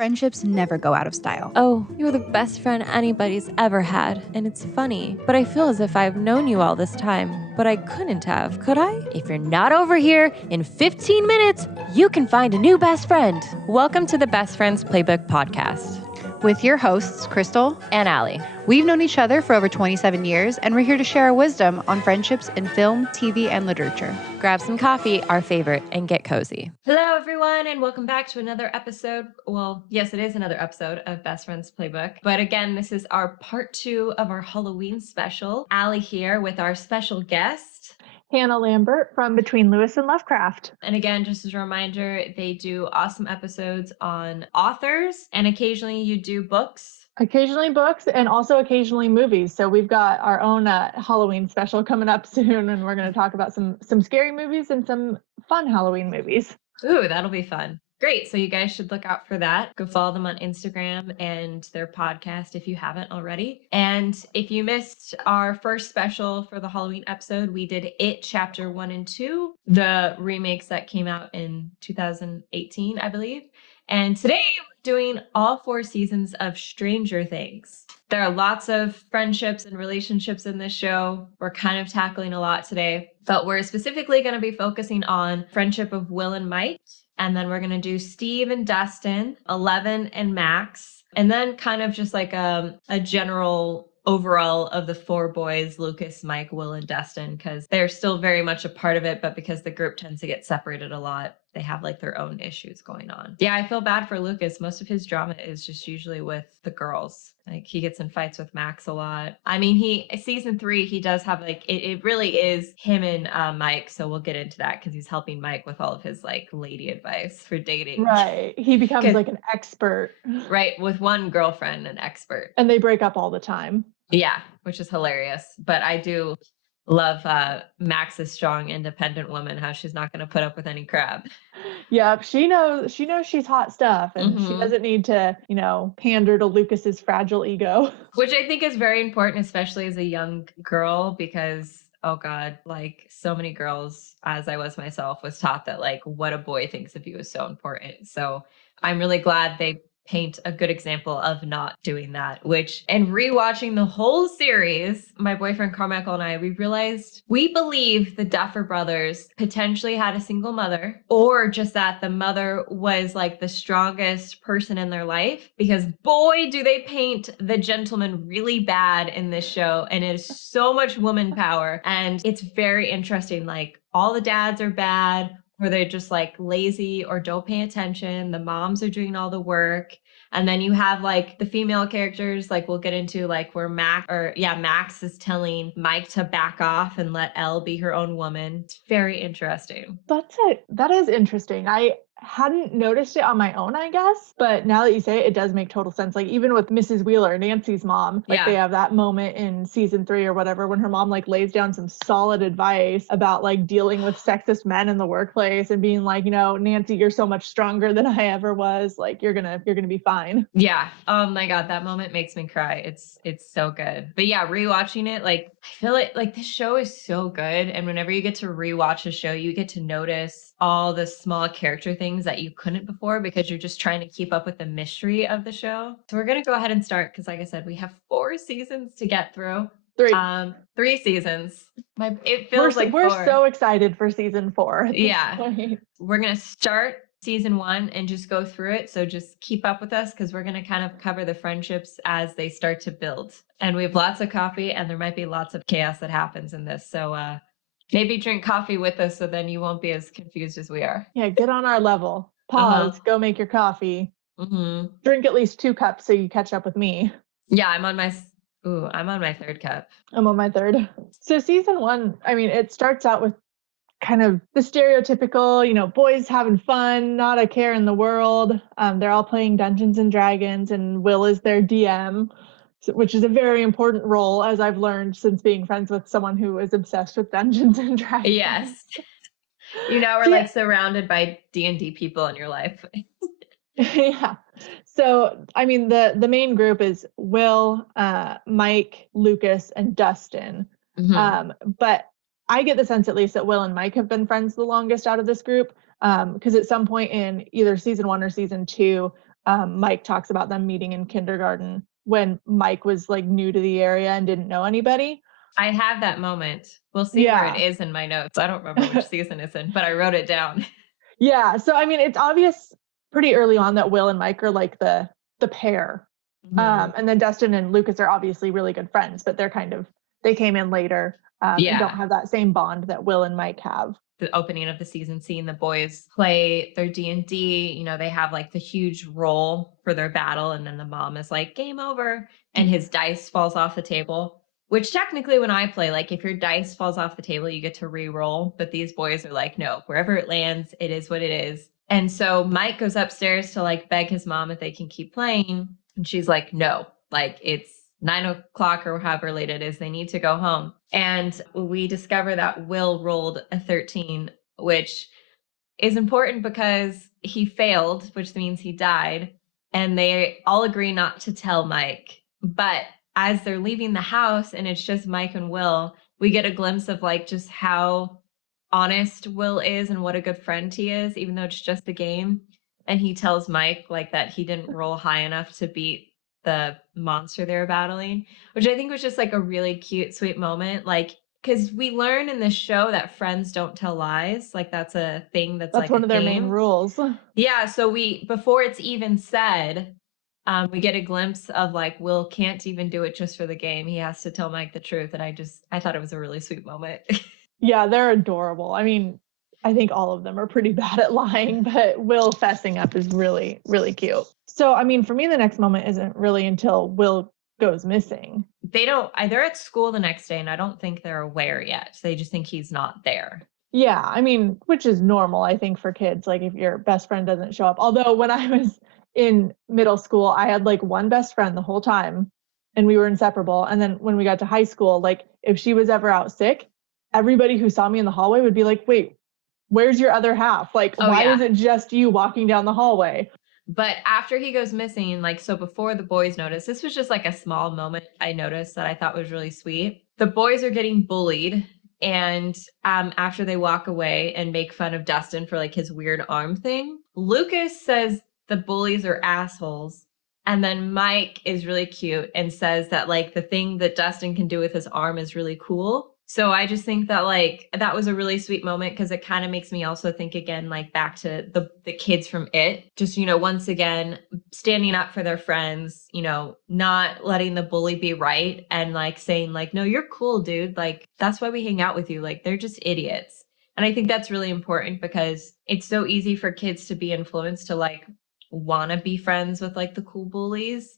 Friendships never go out of style. Oh, you're the best friend anybody's ever had, and it's funny, but I feel as if I've known you all this time, but I couldn't have, could I? If you're not over here in 15 minutes, you can find a new best friend. Welcome to the Best Friends Playbook podcast. With your hosts, Crystal and Allie. We've known each other for over 27 years, and we're here to share our wisdom on friendships in film, TV, and literature. Grab some coffee, our favorite, and get cozy. Hello, everyone, and welcome back to another episode. Well, yes, it is another episode of Best Friends Playbook. But again, this is our part 2 of our Halloween special. Allie here with our special guest, Hannah Lambert from Between Lewis and Lovecraft. And again, just as a reminder, they do awesome episodes on authors, and occasionally you do books. Occasionally books and also occasionally movies. So we've got our own Halloween special coming up soon, and we're going to talk about some scary movies and some fun Halloween movies. Ooh, that'll be fun. Great. So you guys should look out for that. Go follow them on Instagram and their podcast if you haven't already. And if you missed our first special for the Halloween episode, we did It Chapter 1 and 2, the remakes that came out in 2018, I believe. And today we're doing all 4 seasons of Stranger Things. There are lots of friendships and relationships in this show. We're kind of tackling a lot today, but we're specifically going to be focusing on friendship of Will and Mike. And then we're going to do Steve and Dustin, 11 and Max, and then kind of just like a general overall of the 4 boys, Lucas, Mike, Will, and Dustin, because they're still very much a part of it, but because the group tends to get separated a lot, they have like their own issues going on. Yeah, I feel bad for Lucas. Most of his drama is just usually with the girls. Like he gets in fights with Max a lot. I mean, season 3, he does have like, it really is him and Mike. So we'll get into that because he's helping Mike with all of his like lady advice for dating. Right. He becomes like an expert. Right. With one girlfriend, an expert. And they break up all the time. Yeah, which is hilarious. But I do love Max's strong, independent woman, how she's not going to put up with any crap. Yep, she knows she's hot stuff, and she doesn't need to, pander to Lucas's fragile ego. Which I think is very important, especially as a young girl, because oh God, like so many girls, as I was myself, was taught that like what a boy thinks of you is so important. So I'm really glad they paint a good example of not doing that, and rewatching the whole series, my boyfriend Carmichael and I, we realized we believe the Duffer brothers potentially had a single mother, or just that the mother was like the strongest person in their life, because boy, do they paint the gentleman really bad in this show. And it is so much woman power. And it's very interesting. Like all the dads are bad, or they're just like lazy or don't pay attention. The moms are doing all the work. And then you have like the female characters, like we'll get into like where Max is telling Mike to back off and let Elle be her own woman. It's very interesting. That is interesting. I hadn't noticed it on my own, I guess, but now that you say it, it does make total sense. Like even with Mrs. Wheeler, Nancy's mom, like they have that moment in season 3 or whatever when her mom like lays down some solid advice about like dealing with sexist men in the workplace and being like, Nancy, you're so much stronger than I ever was. Like you're gonna be fine. Yeah. Oh my God, that moment makes me cry. It's so good. But yeah, rewatching it, like I feel like this show is so good. And whenever you get to rewatch a show, you get to notice all the small character things that you couldn't before because you're just trying to keep up with the mystery of the show. So we're going to go ahead and start because like I said, we have 4 seasons to get through. 3 seasons. It feels like we're 4. so excited for season 4. Yeah. We're going to start season 1 and just go through it. So just keep up with us because we're going to kind of cover the friendships as they start to build. And we have lots of coffee and there might be lots of chaos that happens in this. So maybe drink coffee with us so then you won't be as confused as we are. Yeah, get on our level. Pause, go make your coffee. Drink at least 2 cups so you catch up with me. Yeah, I'm on my 3rd cup. I'm on my 3rd. So season 1, I mean, it starts out with kind of the stereotypical, boys having fun, not a care in the world. They're all playing Dungeons and Dragons and Will is their DM. Which is a very important role, as I've learned since being friends with someone who is obsessed with Dungeons and Dragons. Yes. We're like surrounded by D&D people in your life. Yeah. So, I mean, the main group is Will, Mike, Lucas, and Dustin. But I get the sense at least that Will and Mike have been friends the longest out of this group because at some point in either season 1 or season 2, Mike talks about them meeting in kindergarten when Mike was like new to the area and didn't know anybody. I have that moment. We'll see where it is in my notes. I don't remember which season it's in, but I wrote it down. Yeah. So, I mean, it's obvious pretty early on that Will and Mike are like the pair. Mm-hmm. And then Dustin and Lucas are obviously really good friends, but they came in later and don't have that same bond that Will and Mike have. The opening of the season, seeing the boys play their D&D, you know, they have like the huge roll for their battle, and then the mom is like, game over, and his dice falls off the table, which technically when I play, like if your dice falls off the table, you get to re-roll, but these boys are like, no, wherever it lands, it is what it is. And so Mike goes upstairs to like beg his mom if they can keep playing, and she's like, no, like it's 9 o'clock or however late it is, they need to go home. And we discover that Will rolled a 13, which is important because he failed, which means he died. And they all agree not to tell Mike. But as they're leaving the house and it's just Mike and Will, we get a glimpse of like just how honest Will is and what a good friend he is, even though it's just a game. And he tells Mike like that he didn't roll high enough to beat the monster they were battling, which I think was just like a really cute, sweet moment. Like, because we learn in this show that friends don't tell lies. Like that's a thing that's like one of their main rules. Yeah. So before it's even said, we get a glimpse of like Will can't even do it just for the game. He has to tell Mike the truth. And I thought it was a really sweet moment. Yeah, they're adorable. I mean, I think all of them are pretty bad at lying, but Will fessing up is really, really cute. So, I mean, for me, the next moment isn't really until Will goes missing. They're at school the next day, and I don't think they're aware yet. They just think he's not there. Yeah, I mean, which is normal, I think, for kids. Like if your best friend doesn't show up. Although when I was in middle school, I had like one best friend the whole time and we were inseparable. And then when we got to high school, like if she was ever out sick, everybody who saw me in the hallway would be like, wait, where's your other half? Like, why is it just you walking down the hallway? But after he goes missing, like, so before the boys notice, this was just like a small moment I noticed that I thought was really sweet. The boys are getting bullied. And after they walk away and make fun of Dustin for like his weird arm thing, Lucas says the bullies are assholes. And then Mike is really cute and says that like the thing that Dustin can do with his arm is really cool. So I just think that like that was a really sweet moment because it kind of makes me also think again, like back to the kids from It, just, you know, once again, standing up for their friends, you know, not letting the bully be right and like saying like, no, you're cool, dude. Like, that's why we hang out with you. Like, they're just idiots. And I think that's really important because it's so easy for kids to be influenced to like want to be friends with like the cool bullies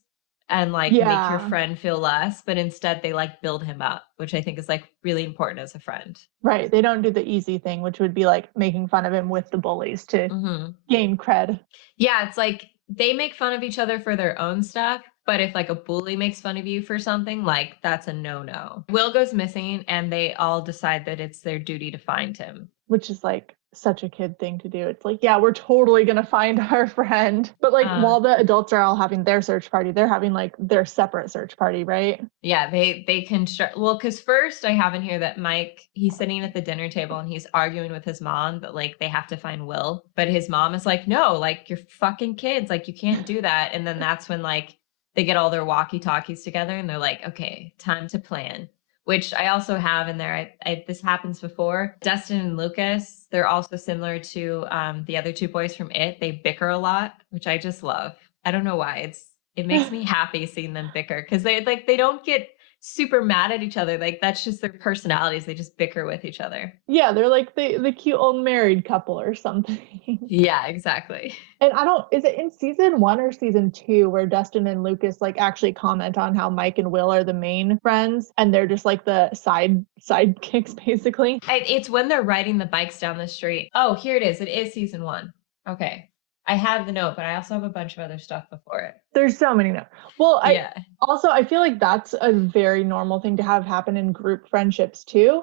and like make your friend feel less, but instead they like build him up, which I think is like really important as a friend. Right. They don't do the easy thing, which would be like making fun of him with the bullies to gain cred. Yeah, it's like they make fun of each other for their own stuff, but if like a bully makes fun of you for something, like that's a no-no. Will goes missing and they all decide that it's their duty to find him. Which is like such a kid thing to do. It's like, yeah, we're totally going to find our friend. But like while the adults are all having their search party, they're having like their separate search party, right? Yeah, they construct, well, because first I have in here that Mike, he's sitting at the dinner table and he's arguing with his mom that like they have to find Will. But his mom is like, no, like you're fucking kids. Like you can't do that. And then that's when like they get all their walkie-talkies together and they're like, okay, time to plan. Which I also have in there. This happens before. Dustin and Lucas, they're also similar to the other two boys from It. They bicker a lot, which I just love. I don't know why. It makes me happy seeing them bicker because they don't get super mad at each other. Like that's just their personalities. They just bicker with each other. Yeah, they're like the cute old married couple or something. Yeah, exactly. And is it in season 1 or season 2 where Dustin and Lucas like actually comment on how Mike and Will are the main friends and they're just like the sidekicks basically? It's when they're riding the bikes down the street. Oh, here it is. It is season 1. Okay. I have the note, but I also have a bunch of other stuff before it. There's so many notes. Well, I feel like that's a very normal thing to have happen in group friendships too,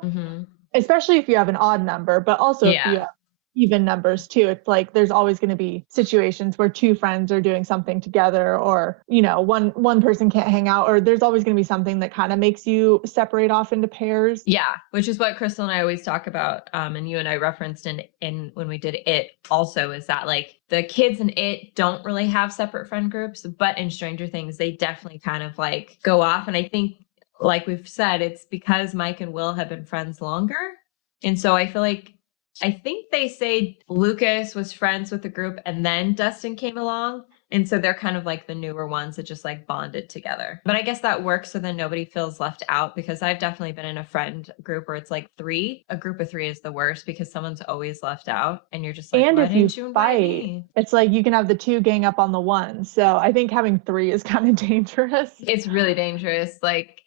especially if you have an odd number, but also if you have even numbers too. It's like there's always going to be situations where two friends are doing something together, or one person can't hang out, or there's always going to be something that kind of makes you separate off into pairs. Yeah, which is what Crystal and I always talk about, and you and I referenced in when we did It also, is that like the kids in It don't really have separate friend groups, but in Stranger Things they definitely kind of like go off. And I think, like we've said, it's because Mike and Will have been friends longer, and so I think they say Lucas was friends with the group and then Dustin came along. And so they're kind of like the newer ones that just like bonded together. But I guess that works so then nobody feels left out, because I've definitely been in a friend group where it's like three. A group of three is the worst because someone's always left out and you're just like, and why if you didn't you invite fight, me? it's like you can have the two gang up on the one. So I think having three is kind of dangerous. It's really dangerous. Like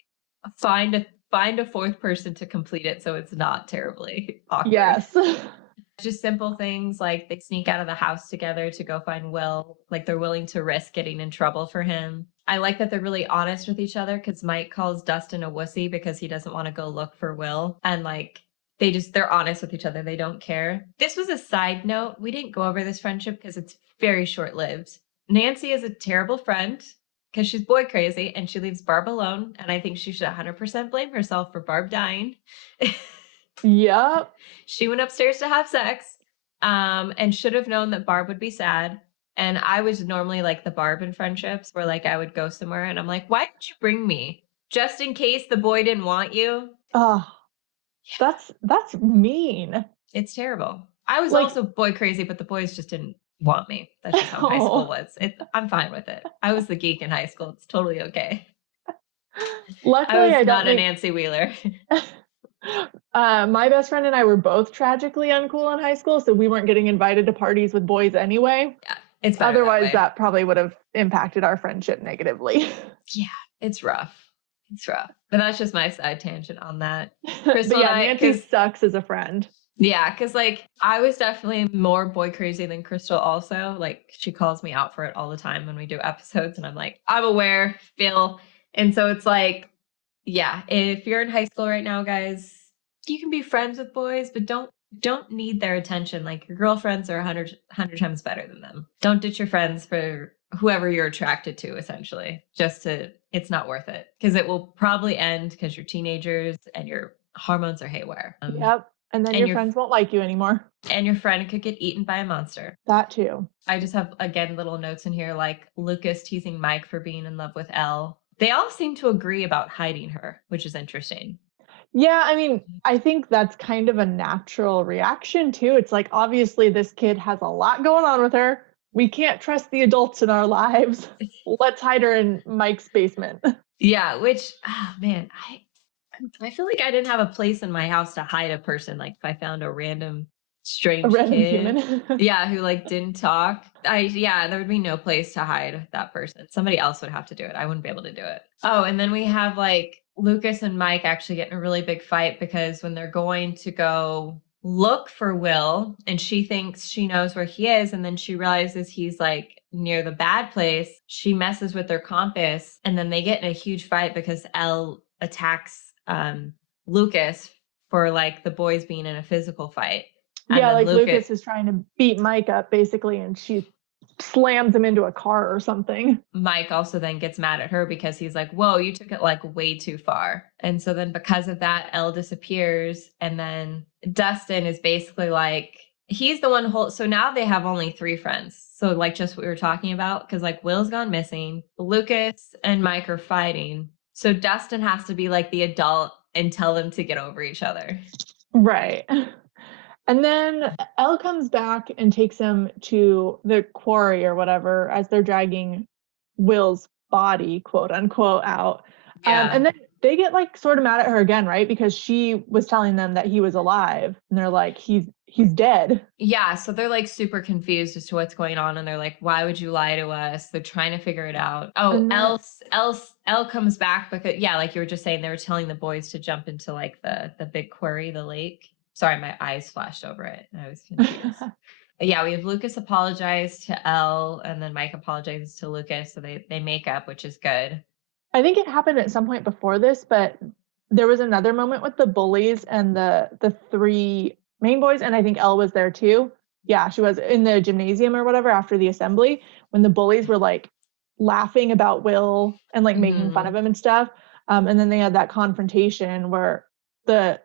find a fourth person to complete it so it's not terribly awkward. Yes. Just simple things like they sneak out of the house together to go find Will. Like they're willing to risk getting in trouble for him. I like that they're really honest with each other, because Mike calls Dustin a wussy because he doesn't want to go look for Will. And like they're honest with each other. They don't care. This was a side note. We didn't go over this friendship because it's very short-lived. Nancy is a terrible friend because she's boy crazy and she leaves Barb alone. And I think she should 100% blame herself for Barb dying. Yep. She went upstairs to have sex, and should have known that Barb would be sad. And I was normally like the Barb in friendships where like I would go somewhere and I'm like, why didn't you bring me? Just in case the boy didn't want you. Oh, that's mean. It's terrible. I was Like- also boy crazy, but the boys just didn't want me. That's just how high school was. I'm fine with it. I was the geek in high school. It's totally okay. Luckily, I was not a Nancy Wheeler. My best friend and I were both tragically uncool in high school, so we weren't getting invited to parties with boys anyway. Yeah, it's better otherwise that probably would have impacted our friendship negatively. Yeah, it's rough. It's rough. But that's just my side tangent on that. But yeah, Nancy sucks as a friend. Yeah, because like I was definitely more boy crazy than Crystal also. Like she calls me out for it all the time when we do episodes, and I'm like, I'm aware, Phil. And so it's like, yeah, if you're in high school right now, guys, you can be friends with boys, but don't need their attention. Like your girlfriends are 100 times better than them. Don't ditch your friends for whoever you're attracted to, essentially. It's not worth it, because it will probably end because you're teenagers and your hormones are haywire. Yep. And then your friends won't like you anymore. And your friend could get eaten by a monster. That too. I just have, again, little notes in here like Lucas teasing Mike for being in love with Elle. They all seem to agree about hiding her, which is interesting. Yeah, I mean, I think that's kind of a natural reaction too. It's like, obviously this kid has a lot going on with her. We can't trust the adults in our lives. Let's hide her in Mike's basement. Yeah, which, man, I feel like I didn't have a place in my house to hide a person. Like if I found a random strange kid, human. Yeah, who like didn't talk, there would be no place to hide that person. Somebody else would have to do it. I wouldn't be able to do it. Oh, and then we have like Lucas and Mike actually get in a really big fight because when they're going to go look for Will, and she thinks she knows where he is, and then she realizes he's like near the bad place, she messes with their compass, and then they get in a huge fight because Elle attacks Lucas for like the boys being in a physical fight. And yeah, like Lucas is trying to beat Mike up basically, and she slams him into a car or something. Mike also then gets mad at her because he's like, whoa, you took it like way too far. And so then because of that, Elle disappears. And then Dustin is basically like, he's the one so now they have only 3 friends. So like just what we were talking about, because like Will's gone missing, Lucas and Mike are fighting. So Dustin has to be like the adult and tell them to get over each other. Right. And then Elle comes back and takes him to the quarry or whatever as they're dragging Will's body, quote unquote, out. Yeah. And then they get like sort of mad at her again, right? Because she was telling them that he was alive, and they're like, he's dead. Yeah, so they're like super confused as to what's going on, and they're like, why would you lie to us? They're trying to figure it out. Oh, Elle comes back because, yeah, like you were just saying, they were telling the boys to jump into like the big quarry, the lake. Sorry, my eyes flashed over it and I was confused. Yeah, we have Lucas apologize to Elle, and then Mike apologizes to Lucas, so they make up, which is good. I think it happened at some point before this, but there was another moment with the bullies and the 3 main boys, and I think Elle was there too. Yeah, she was in the gymnasium or whatever after the assembly when the bullies were like laughing about Will and like making fun of him and stuff. And then they had that confrontation where I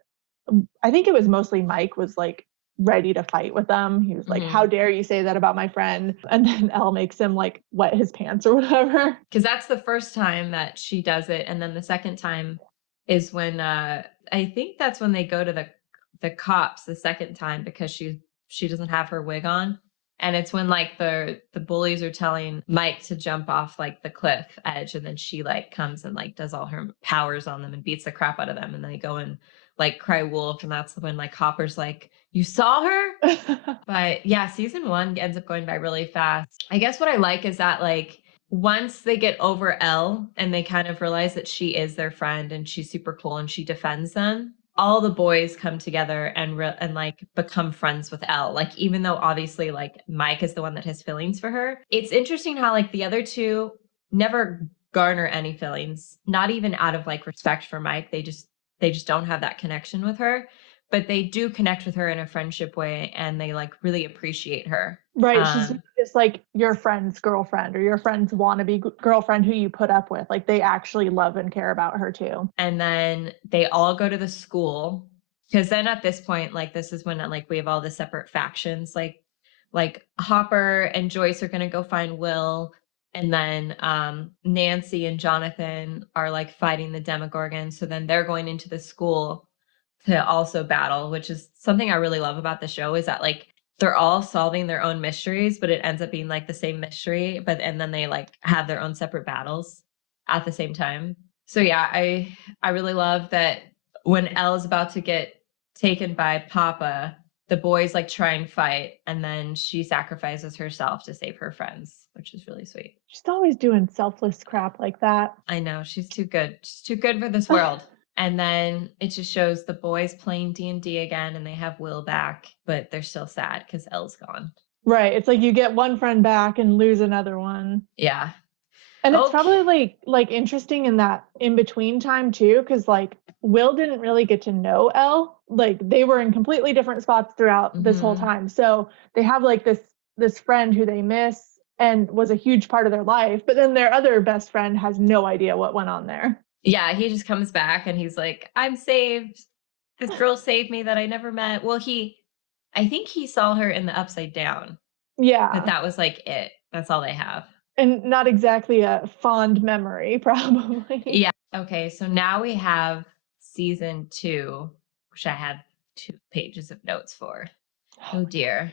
think it was mostly Mike was like ready to fight with them. He was like, how dare you say that about my friend? And then Elle makes him like wet his pants or whatever. Because that's the first time that she does it. And then the second time is when I think that's when they go to the cops the second time because she doesn't have her wig on. And it's when like the bullies are telling Mike to jump off like the cliff edge, and then she like comes and like does all her powers on them and beats the crap out of them, and they go and like cry wolf, and that's when like Hopper's like, you saw her? But yeah, season 1 ends up going by really fast. I guess what I like is that like once they get over Elle and they kind of realize that she is their friend and she's super cool and she defends them, all the boys come together and like become friends with Elle. Like, even though obviously like Mike is the one that has feelings for her, it's interesting how like the other two never garner any feelings, not even out of like respect for Mike. They just don't have that connection with her, but they do connect with her in a friendship way, and they like really appreciate her. Right. She's just like your friend's girlfriend or your friend's wannabe girlfriend who you put up with. Like, they actually love and care about her too. And then they all go to the school, because then at this point, like this is when like we have all the separate factions. Like Hopper and Joyce are going to go find Will. And then Nancy and Jonathan are like fighting the Demogorgon. So then they're going into the school to also battle, which is something I really love about the show, is that like they're all solving their own mysteries, but it ends up being like the same mystery, and then they like have their own separate battles at the same time. So yeah, I really love that when Elle's about to get taken by Papa, the boys like try and fight, and then she sacrifices herself to save her friends, which is really sweet. She's always doing selfless crap like that. I know, she's too good. She's too good for this world. And then it just shows the boys playing D&D again, and they have Will back, but they're still sad because Elle's gone. Right. It's like you get one friend back and lose another one. Yeah. And it's probably like interesting in that in between time too, because like Will didn't really get to know Elle. Like, they were in completely different spots throughout this whole time. So they have like this friend who they miss and was a huge part of their life, but then their other best friend has no idea what went on there. Yeah, he just comes back and he's like, I'm saved. This girl saved me that I never met. Well, I think he saw her in the Upside Down. Yeah. But that was like it. That's all they have. And not exactly a fond memory, probably. Yeah. Okay, so now we have season 2, which I had 2 pages of notes for. Oh dear.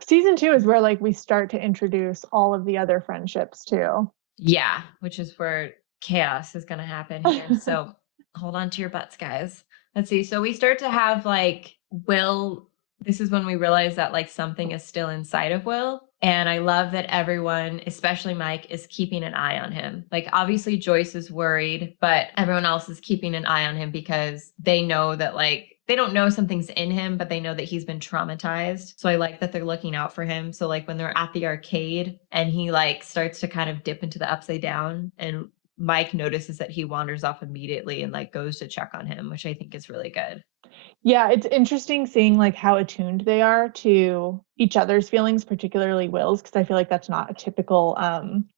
Season 2 is where like we start to introduce all of the other friendships too. Yeah, which is where chaos is going to happen here. So hold on to your butts, guys. Let's see. So we start to have like Will. This is when we realize that like something is still inside of Will. And I love that everyone, especially Mike, is keeping an eye on him. Like, obviously Joyce is worried, but everyone else is keeping an eye on him because they know that like, they don't know something's in him, but they know that he's been traumatized. So I like that they're looking out for him. So like when they're at the arcade and he like starts to kind of dip into the Upside Down, and Mike notices that he wanders off immediately and like goes to check on him, which I think is really good. Yeah, it's interesting seeing like how attuned they are to each other's feelings, particularly Will's, because I feel like that's not a typical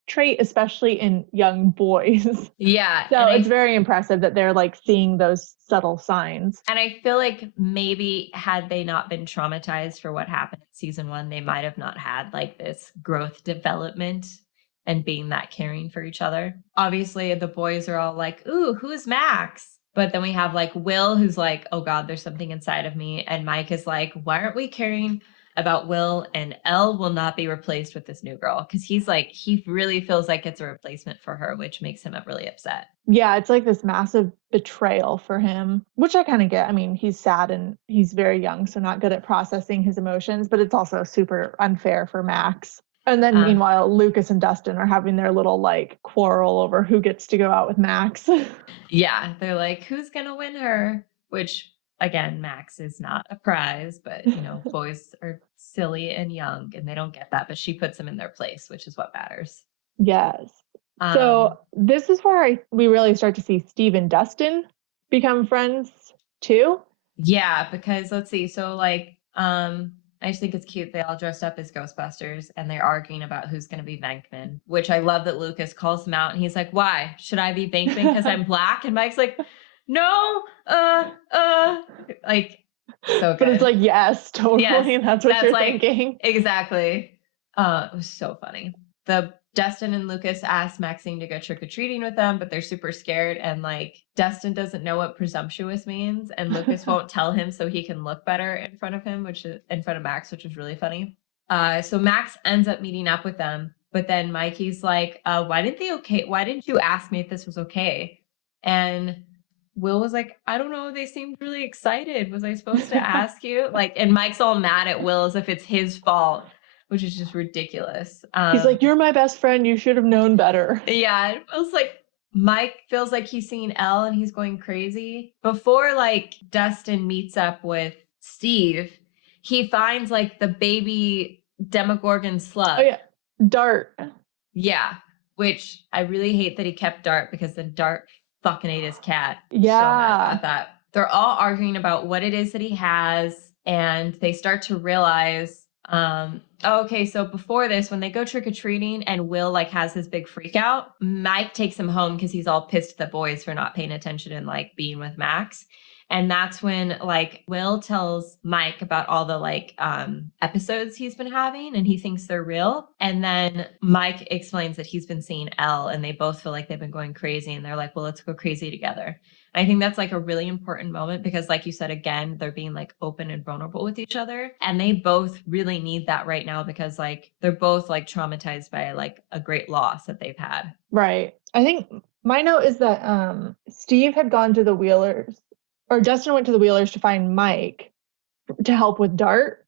trait, especially in young boys. Yeah. So it's very impressive that they're like seeing those subtle signs. And I feel like maybe had they not been traumatized for what happened in season 1, they might have not had like this growth development and being that caring for each other. Obviously, the boys are all like, ooh, who's Max? But then we have like Will, who's like, oh God, there's something inside of me. And Mike is like, why aren't we caring about Will? And Elle will not be replaced with this new girl. Because he's like, he really feels like it's a replacement for her, which makes him really upset. Yeah, it's like this massive betrayal for him, which I kind of get. I mean, he's sad and he's very young, so not good at processing his emotions, but it's also super unfair for Max. And then meanwhile, Lucas and Dustin are having their little like quarrel over who gets to go out with Max. Yeah, they're like, who's going to win her? Which, again, Max is not a prize, but, you know, boys are silly and young and they don't get that. But she puts them in their place, which is what matters. Yes. So this is where we really start to see Steve and Dustin become friends too. Yeah, because let's see. So like I just think it's cute. They all dressed up as Ghostbusters and they're arguing about who's going to be Venkman, which I love that Lucas calls him out and he's like, why? Should I be Venkman because I'm black? And Mike's like, no, like, so good. But it's like, yes, totally. Yes, that's what you're like, thinking. Exactly. It was so funny. Dustin and Lucas asked Maxine to go trick-or-treating with them, but they're super scared. And like Dustin doesn't know what presumptuous means, and Lucas won't tell him so he can look better in front of him, which is in front of Max, which is really funny. So Max ends up meeting up with them, but then Mikey's like, why didn't you ask me if this was okay? And Will was like, I don't know. They seemed really excited. Was I supposed to ask you? Like, and Mike's all mad at Will as if it's his fault, which is just ridiculous. He's like, you're my best friend. You should have known better. Yeah. It feels like Mike feels like he's seeing Elle and he's going crazy. Before like Dustin meets up with Steve, he finds like the baby Demogorgon slug. Oh yeah. Dart. Yeah. Which I really hate that he kept Dart because then Dart fucking ate his cat. Yeah. So mad about that. They're all arguing about what it is that he has, and they start to realize, okay, so before this, when they go trick-or-treating and Will like has his big freak out, Mike takes him home because he's all pissed at the boys for not paying attention and like being with Max. And that's when like Will tells Mike about all the like episodes he's been having and he thinks they're real. And then Mike explains that he's been seeing Elle and they both feel like they've been going crazy and they're like, well, let's go crazy together. I think that's like a really important moment because like you said, again, they're being like open and vulnerable with each other. And they both really need that right now because like they're both like traumatized by like a great loss that they've had. Right. I think my note is that Steve had gone to the Wheelers, or Dustin went to the Wheelers to find Mike to help with Dart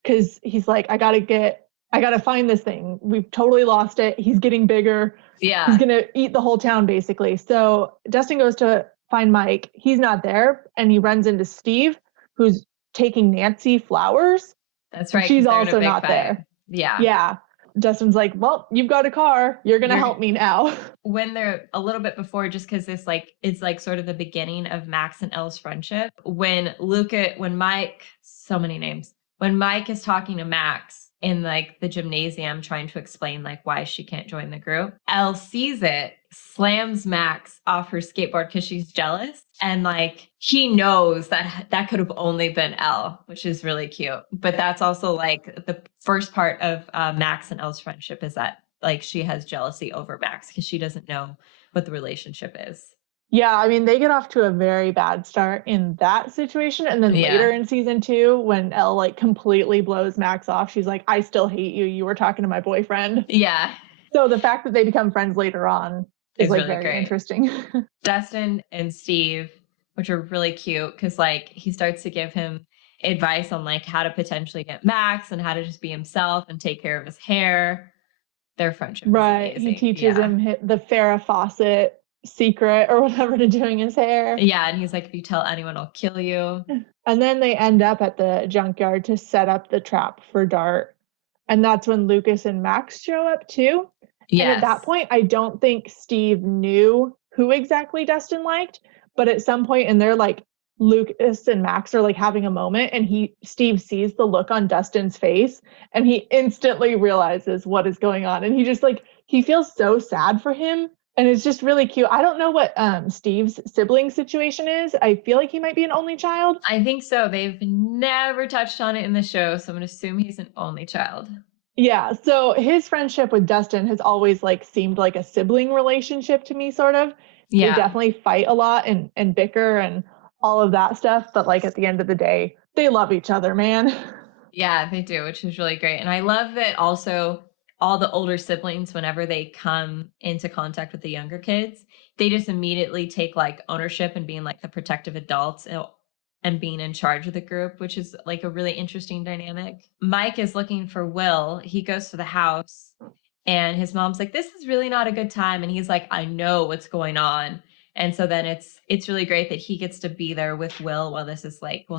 because he's like, I gotta find this thing. We've totally lost it. He's getting bigger. Yeah. He's gonna eat the whole town basically. So Dustin goes to find Mike. He's not there and he runs into Steve, who's taking Nancy flowers. That's right. She's also not there. Yeah. Yeah. Dustin's like, well, you've got a car. You're going to help me now. When they're a little bit before, just because this like is like sort of the beginning of Max and Elle's friendship. When Mike is talking to Max in like the gymnasium trying to explain like why she can't join the group, Elle sees it, slams Max off her skateboard because she's jealous. And like he knows that could have only been Elle, which is really cute. But that's also like the first part of Max and Elle's friendship is that like she has jealousy over Max because she doesn't know what the relationship is. Yeah, I mean, they get off to a very bad start in that situation. And then later in season 2, when Elle like completely blows Max off, she's like, I still hate you. You were talking to my boyfriend. Yeah. So the fact that they become friends later on is like really very interesting. Dustin and Steve, which are really cute because like he starts to give him advice on like how to potentially get Max and how to just be himself and take care of his hair. Their friendship right. is amazing. He teaches him the Farrah Fawcett secret or whatever to doing his hair. Yeah, and he's like, if you tell anyone, I'll kill you. And then they end up at the junkyard to set up the trap for Dart. And that's when Lucas and Max show up too. Yes. And at that point, I don't think Steve knew who exactly Dustin liked, but at some point in there, like Lucas and Max are like having a moment and Steve sees the look on Dustin's face and he instantly realizes what is going on. And he just like, he feels so sad for him. And it's just really cute. I don't know what Steve's sibling situation is. I feel like he might be an only child. I think so. They've never touched on it in the show, so I'm going to assume he's an only child. Yeah, so his friendship with Dustin has always like seemed like a sibling relationship to me, sort of. Yeah. They definitely fight a lot and bicker and all of that stuff. But like at the end of the day, they love each other, man. Yeah, they do, which is really great. And I love that also all the older siblings, whenever they come into contact with the younger kids, they just immediately take like ownership and being like the protective adults and being in charge of the group, which is like a really interesting dynamic. Mike is looking for Will. He goes to the house and his mom's like, this is really not a good time. And he's like, I know what's going on. And so then it's really great that he gets to be there with Will while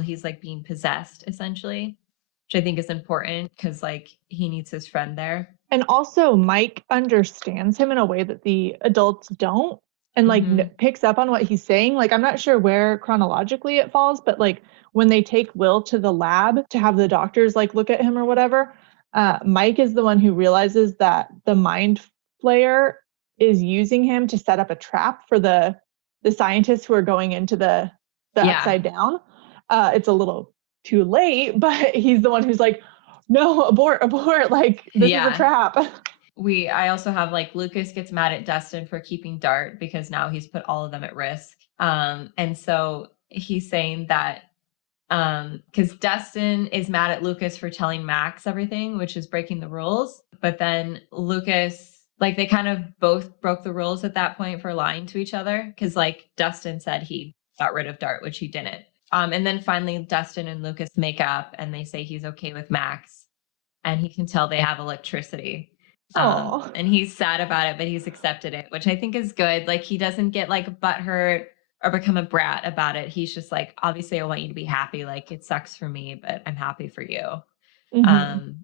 he's like being possessed essentially, which I think is important because like he needs his friend there. And also Mike understands him in a way that the adults don't. and like picks up on what he's saying. Like, I'm not sure where chronologically it falls, but like when they take Will to the lab to have the doctors like look at him or whatever, Mike is the one who realizes that the mind flayer is using him to set up a trap for the scientists who are going into the upside down. It's a little too late, but he's the one who's like, no, abort, like this is a trap. I also have like Lucas gets mad at Dustin for keeping Dart because now he's put all of them at risk. And so he's saying that because Dustin is mad at Lucas for telling Max everything, which is breaking the rules. But then Lucas, like they kind of both broke the rules at that point for lying to each other. Because like Dustin said he got rid of Dart, which he didn't. And then finally Dustin and Lucas make up and they say he's okay with Max. And he can tell they have electricity. And he's sad about it, but he's accepted it, which I think is good. Like he doesn't get like butthurt or become a brat about it. He's just like, obviously I want you to be happy. Like it sucks for me, but I'm happy for you.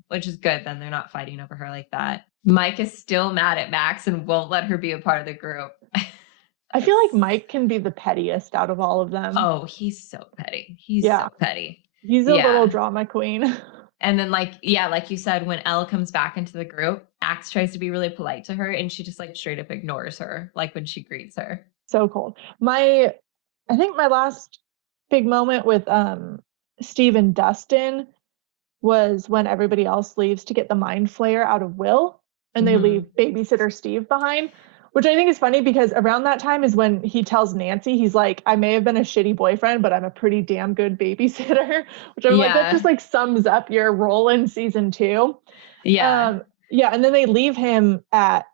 Which is good. Then they're not fighting over her like that. Mike is still mad at Max and won't let her be a part of the group. I feel like Mike can be the pettiest out of all of them. Oh, he's so petty. He's so petty. He's a little drama queen. And then like you said, when Elle comes back into the group, Max tries to be really polite to her and she just like straight up ignores her, like when she greets her. So cold. I think my last big moment with Steve and Dustin was when everybody else leaves to get the mind flayer out of Will and they leave babysitter Steve behind, which I think is funny because around that time is when he tells Nancy, he's like, I may have been a shitty boyfriend, but I'm a pretty damn good babysitter, which I'm like, that just like sums up your role in season 2. And then they leave him at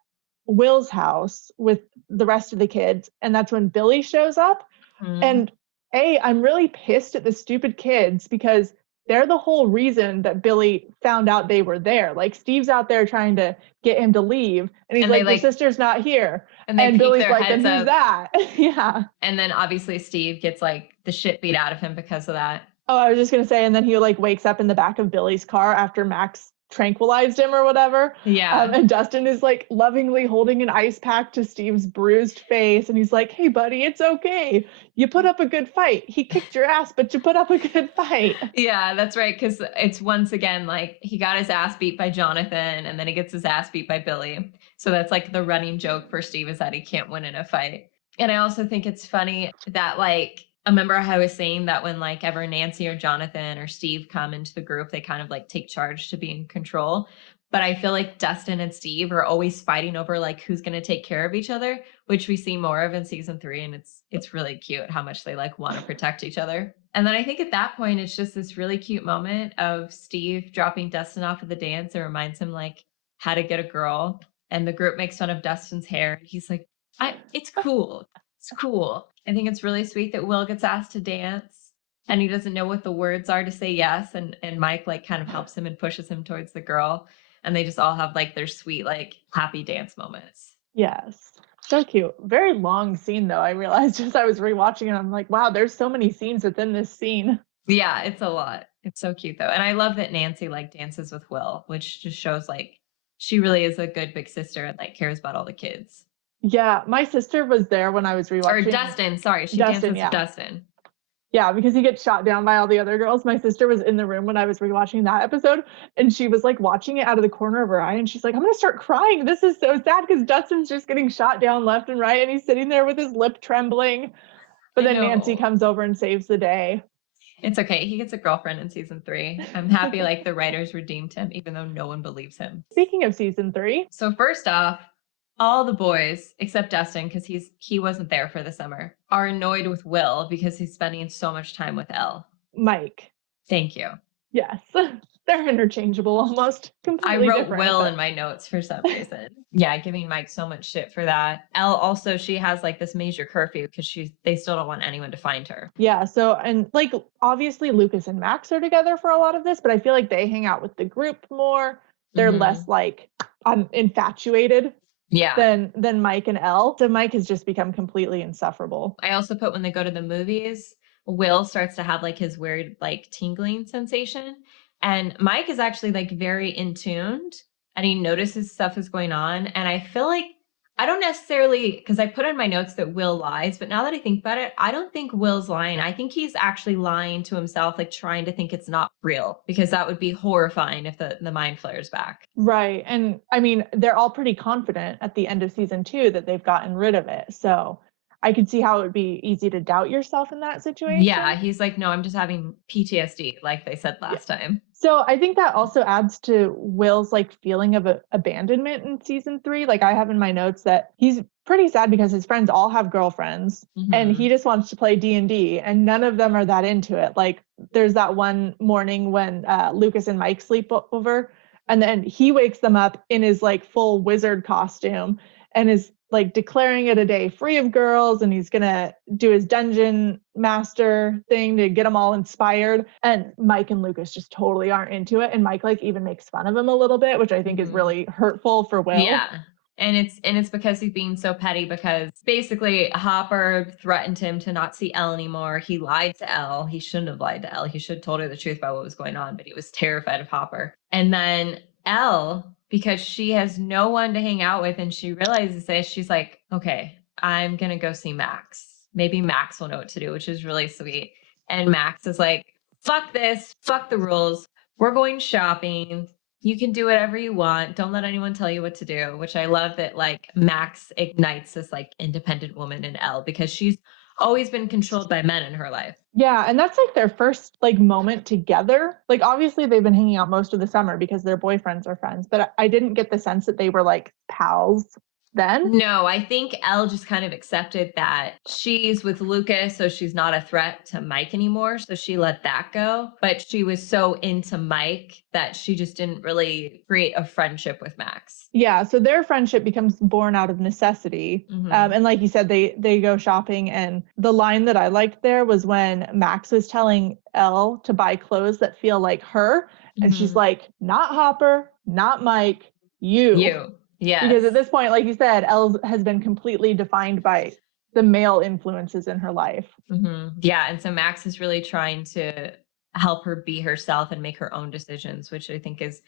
Will's house with the rest of the kids. And that's when Billy shows up. And I'm really pissed at the stupid kids because they're the whole reason that Billy found out they were there. Like Steve's out there trying to get him to leave. And he's like, your sister's not here. And Billy's like, then who's that? And then obviously Steve gets like the shit beat out of him because of that. Oh, I was just going to say, and then he like wakes up in the back of Billy's car after Max tranquilized him or whatever. And Dustin is like lovingly holding an ice pack to Steve's bruised face. And he's like, hey buddy, it's okay. You put up a good fight. He kicked your ass, but you put up a good fight. Yeah, that's right. Cause it's once again, like he got his ass beat by Jonathan and then he gets his ass beat by Billy. So that's like the running joke for Steve is that he can't win in a fight. And I also think it's funny that like, I remember how I was saying that when like ever Nancy or Jonathan or Steve come into the group, they kind of like take charge to be in control. But I feel like Dustin and Steve are always fighting over like who's going to take care of each other, which we see more of in season 3. And it's really cute how much they like want to protect each other. And then I think at that point, it's just this really cute moment of Steve dropping Dustin off at the dance. It reminds him like how to get a girl. And the group makes fun of Dustin's hair. He's like, it's cool. It's cool. I think it's really sweet that Will gets asked to dance and he doesn't know what the words are to say yes. And Mike like kind of helps him and pushes him towards the girl. And they just all have like their sweet, like happy dance moments. Yes. So cute. Very long scene though. I realized as I was rewatching it, I'm like, wow, there's so many scenes within this scene. Yeah, it's a lot. It's so cute though. And I love that Nancy like dances with Will, which just shows like she really is a good big sister and like cares about all the kids. Yeah, my sister was there when I was rewatching. Or Dustin, sorry. She dances with Dustin. Yeah, because he gets shot down by all the other girls. My sister was in the room when I was rewatching that episode, and she was like watching it out of the corner of her eye, and she's like, I'm going to start crying. This is so sad because Dustin's just getting shot down left and right, and he's sitting there with his lip trembling. But then Nancy comes over and saves the day. It's okay. He gets a girlfriend in season 3. I'm happy like the writers redeemed him, even though no one believes him. Speaking of season 3. So first off, all the boys, except Dustin, because he wasn't there for the summer, are annoyed with Will because he's spending so much time with Elle. Mike. Thank you. Yes. They're interchangeable almost. Completely I wrote Will in my notes for some reason. Yeah, giving Mike so much shit for that. Elle also, she has like this major curfew because they still don't want anyone to find her. Yeah, so, and like obviously Lucas and Max are together for a lot of this, but I feel like they hang out with the group more. They're less like infatuated. Yeah. Than Mike and Elle. So Mike has just become completely insufferable. I also put when they go to the movies, Will starts to have like his weird like tingling sensation. And Mike is actually like very in tuned and he notices stuff is going on. And I feel like I don't necessarily, because I put in my notes that Will lies, but now that I think about it, I don't think Will's lying. I think he's actually lying to himself, like trying to think it's not real, because that would be horrifying if the mind flares back. Right. And I mean, they're all pretty confident at the end of season 2 that they've gotten rid of it. So I could see how it would be easy to doubt yourself in that situation. Yeah, he's like, no, I'm just having PTSD, like they said last time. So I think that also adds to Will's like feeling of abandonment in season 3. Like I have in my notes that he's pretty sad because his friends all have girlfriends and he just wants to play D&D and none of them are that into it. Like there's that one morning when Lucas and Mike sleep over and then he wakes them up in his like full wizard costume and is like declaring it a day free of girls and he's gonna do his dungeon master thing to get them all inspired. And Mike and Lucas just totally aren't into it. And Mike like even makes fun of him a little bit, which I think is really hurtful for Will. Yeah. And it's because he's being so petty because basically Hopper threatened him to not see Elle anymore. He lied to Elle. He shouldn't have lied to Elle. He should have told her the truth about what was going on, but he was terrified of Hopper. And then Elle, because she has no one to hang out with and she realizes this, she's like, okay, I'm going to go see Max. Maybe Max will know what to do, which is really sweet. And Max is like, fuck this, fuck the rules. We're going shopping. You can do whatever you want. Don't let anyone tell you what to do, which I love that like Max ignites this like independent woman in Elle because she's always been controlled by men in her life. Yeah, and that's like their first like moment together. Like obviously they've been hanging out most of the summer because their boyfriends are friends, but I didn't get the sense that they were like pals then. No, I think Elle just kind of accepted that she's with Lucas, so she's not a threat to Mike anymore. So she let that go. But she was so into Mike that she just didn't really create a friendship with Max. Yeah, so their friendship becomes born out of necessity. And like you said, they go shopping. And the line that I liked there was when Max was telling Elle to buy clothes that feel like her. And she's like, not Hopper, not Mike, you. Yes. Because at this point, like you said, Elle has been completely defined by the male influences in her life. Yeah. And so Max is really trying to help her be herself and make her own decisions, which I think is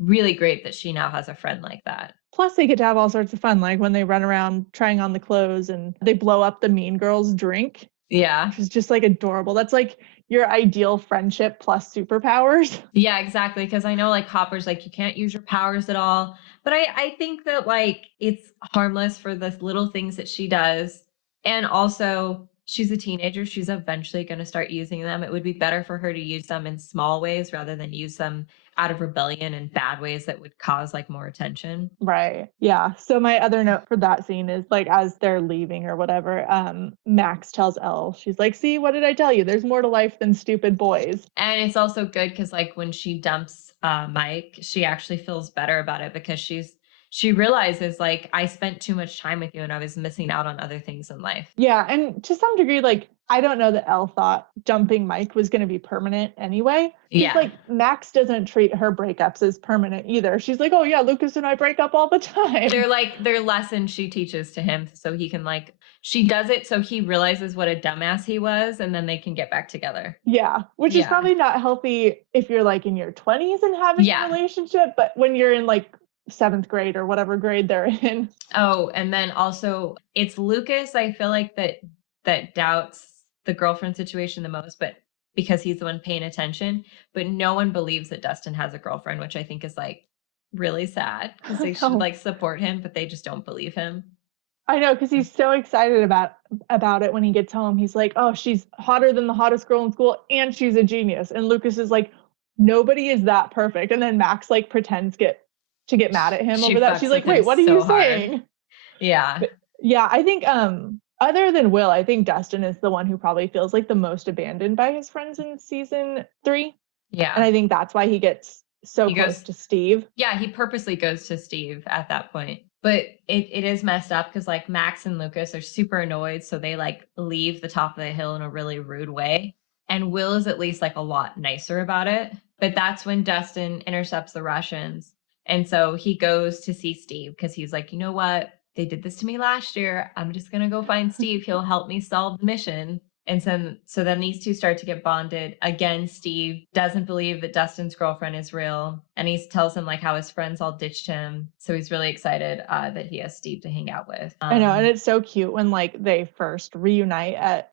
really great that she now has a friend like that. Plus, they get to have all sorts of fun, like when they run around trying on the clothes and they blow up the Mean Girls drink. Yeah. Which is just like adorable. That's like your ideal friendship plus superpowers. Yeah, exactly. Because I know like Hopper's like, you can't use your powers at all. But I think that like it's harmless for the little things that she does. And also she's a teenager. She's eventually going to start using them. It would be better for her to use them in small ways rather than use them out of rebellion in bad ways that would cause like more attention. Right. Yeah. So my other note for that scene is like as they're leaving or whatever, Max tells Elle, she's like, see, what did I tell you? There's more to life than stupid boys. And it's also good because like when she dumps Mike, she actually feels better about it because she realizes like I spent too much time with you and I was missing out on other things in life. Yeah. And to some degree, like, I don't know that Elle thought dumping Mike was going to be permanent anyway. Yeah. Like Max doesn't treat her breakups as permanent either. She's like, oh yeah, Lucas and I break up all the time. They're like their lessons she teaches to him so he can like, she does it so he realizes what a dumbass he was and then they can get back together. Yeah. Which is probably not healthy if you're like in your 20s and having a relationship, but when you're in like 7th grade or whatever grade they're in. Oh, and then also it's Lucas, I feel like that doubts the girlfriend situation the most, but because he's the one paying attention, but no one believes that Dustin has a girlfriend, which I think is like really sad because they should like support him, but they just don't believe him. I know, because he's so excited about it when he gets home. He's like, oh, she's hotter than the hottest girl in school and she's a genius. And Lucas is like, nobody is that perfect. And then Max like pretends to get mad at him over that. She's like, wait, what are you saying? Yeah. But, yeah, I think other than Will, I think Dustin is the one who probably feels like the most abandoned by his friends in season 3. Yeah. And I think that's why he gets so close to Steve. Yeah, he purposely goes to Steve at that point. But it is messed up because like Max and Lucas are super annoyed. So they like leave the top of the hill in a really rude way. And Will is at least like a lot nicer about it. But that's when Dustin intercepts the Russians. And so he goes to see Steve because he's like, you know what? They did this to me last year. I'm just going to go find Steve. He'll help me solve the mission. And so then these two start to get bonded. Again, Steve doesn't believe that Dustin's girlfriend is real. And he tells him like how his friends all ditched him. So he's really excited that he has Steve to hang out with. I know. And it's so cute when like they first reunite at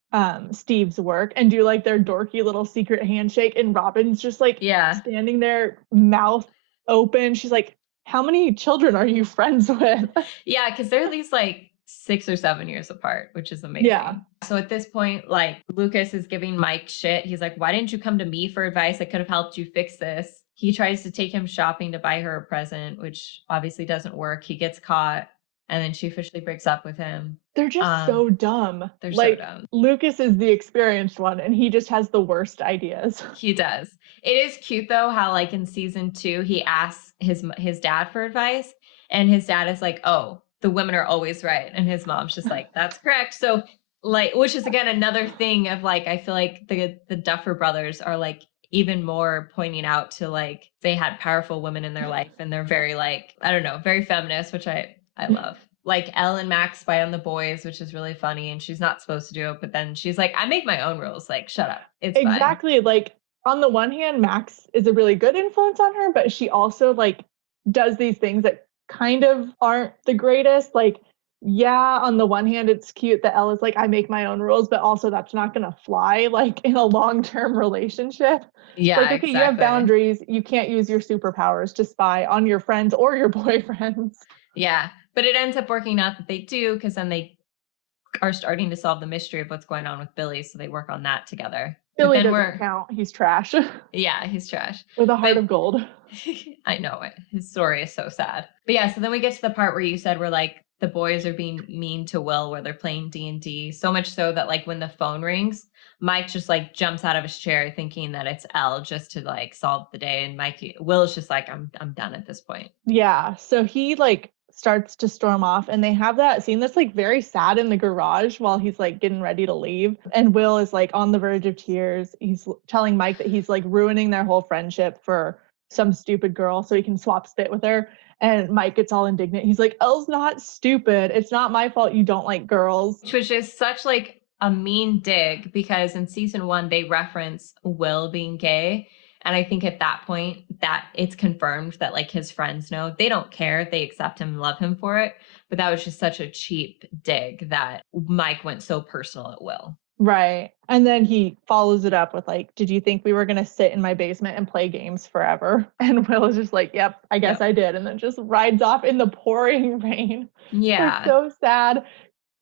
Steve's work and do like their dorky little secret handshake. And Robin's just like standing there, mouth open. She's like, how many children are you friends with? Yeah, because they're at least like 6 or 7 years apart, which is amazing. Yeah. So at this point, like Lucas is giving Mike shit. He's like, why didn't you come to me for advice? I could have helped you fix this. He tries to take him shopping to buy her a present, which obviously doesn't work. He gets caught and then she officially breaks up with him. They're just so dumb. They're like, so dumb. Lucas is the experienced one and he just has the worst ideas. He does. It is cute though how like in season 2, he asks his dad for advice and his dad is like, oh, the women are always right. And his mom's just like, that's correct. So like, which is again, another thing of like, I feel like the Duffer brothers are like even more pointing out to like, they had powerful women in their life and they're very like, I don't know, very feminist, which I love. Like Elle and Max spy on the boys, which is really funny. And she's not supposed to do it. But then she's like, I make my own rules. Like, shut up. It's exactly fine. Like on the one hand, Max is a really good influence on her, but she also like does these things that kind of aren't the greatest. Like, yeah, on the one hand, it's cute that Elle is like, I make my own rules, but also that's not going to fly like in a long-term relationship. Yeah, like, okay, exactly. You have boundaries. You can't use your superpowers to spy on your friends or your boyfriends. Yeah, but it ends up working out that they do because then they are starting to solve the mystery of what's going on with Billy, so they work on that together. Billy doesn't count. He's trash. Yeah, he's trash. With a heart of gold. I know it. His story is so sad. But yeah, so then we get to the part where you said where like the boys are being mean to Will where they're playing D&D. So much so that like when the phone rings, Mike just like jumps out of his chair thinking that it's Elle just to like solve the day. And Will's just like, I'm done at this point. Yeah. So he like starts to storm off and they have that scene that's like very sad in the garage while he's like getting ready to leave. And Will is like on the verge of tears. He's telling Mike that he's like ruining their whole friendship for some stupid girl so he can swap spit with her. And Mike gets all indignant. He's like, Elle's not stupid. It's not my fault you don't like girls. Which is such like a mean dig because in season 1, they reference Will being gay. And I think at that point that it's confirmed that like his friends know. They don't care. They accept him and love him for it. But that was just such a cheap dig that Mike went so personal at Will. Right. And then he follows it up with like, did you think we were going to sit in my basement and play games forever? And Will is just like, yep, I guess I did. And then just rides off in the pouring rain. Yeah. It's so sad.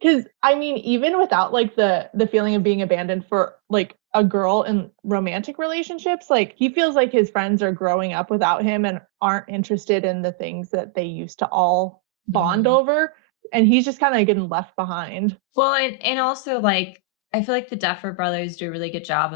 Because I mean, even without like the feeling of being abandoned for like a girl in romantic relationships, like he feels like his friends are growing up without him and aren't interested in the things that they used to all bond over. And he's just kind of getting left behind. Well, and also like, I feel like the Duffer brothers do a really good job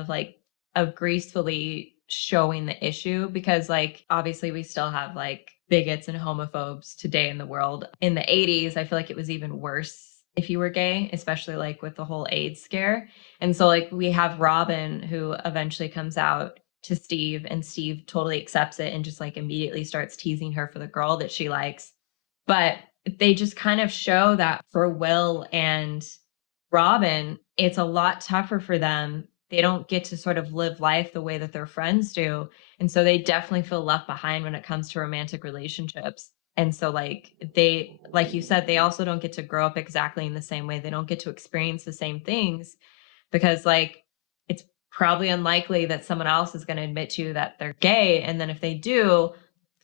of gracefully showing the issue because like, obviously we still have like bigots and homophobes today in the world. In the 80s, I feel like it was even worse if you were gay, especially like with the whole AIDS scare. And so like we have Robin who eventually comes out to Steve and Steve totally accepts it and just like immediately starts teasing her for the girl that she likes. But they just kind of show that for Will and Robin, it's a lot tougher for them. They don't get to sort of live life the way that their friends do. And so they definitely feel left behind when it comes to romantic relationships. And so like they, like you said, they also don't get to grow up exactly in the same way. They don't get to experience the same things because like it's probably unlikely that someone else is going to admit to you that they're gay. And then if they do,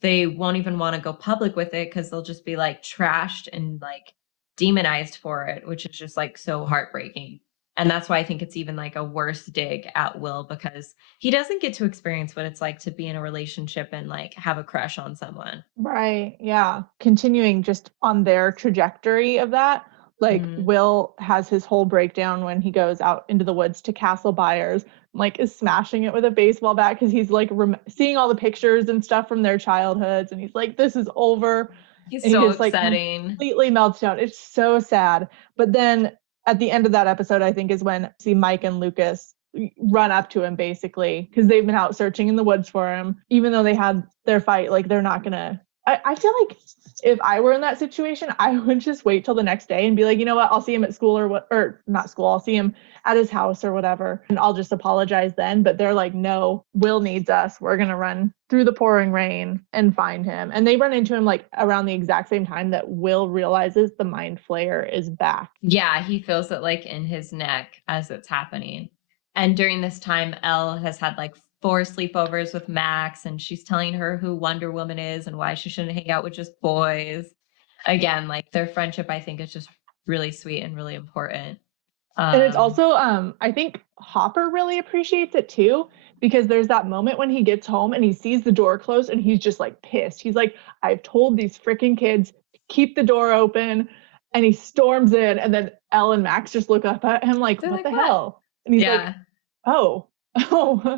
they won't even want to go public with it because they'll just be like trashed and like demonized for it, which is just like so heartbreaking. And that's why I think it's even like a worse dig at Will because he doesn't get to experience what it's like to be in a relationship and like have a crush on someone. Right. Yeah. Continuing just on their trajectory of that, like Will has his whole breakdown when he goes out into the woods to Castle Byers, like is smashing it with a baseball bat because he's like seeing all the pictures and stuff from their childhoods. And he's like, this is over. He's and so he just, upsetting. Like, completely melts down. It's so sad. But then at the end of that episode, I think is when see Mike and Lucas run up to him basically because they've been out searching in the woods for him. Even though they had their fight, like they're not gonna. I feel like if I were in that situation, I would just wait till the next day and be like, you know what, I'll see him at school or not school, I'll see him at his house or whatever, and I'll just apologize then. But they're like, no, Will needs us. We're going to run through the pouring rain and find him. And they run into him like around the exact same time that Will realizes the mind flayer is back. Yeah, he feels it like in his neck as it's happening. And during this time, Elle has had like 4 sleepovers with Max, and she's telling her who Wonder Woman is and why she shouldn't hang out with just boys. Again, like their friendship, I think, is just really sweet and really important. And it's also, I think Hopper really appreciates it too, because there's that moment when he gets home and he sees the door closed and he's just like pissed. He's like, I've told these freaking kids to keep the door open, and he storms in, and then Elle and Max just look up at him like, what the hell? And he's like, oh,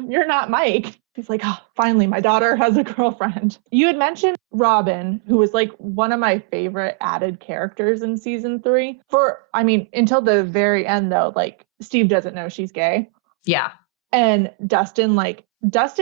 you're not Mike. He's like, oh, finally, my daughter has a girlfriend. You had mentioned Robin, who was like one of my favorite added characters in season 3. Until the very end, though, like Steve doesn't know she's gay. Yeah. And Dustin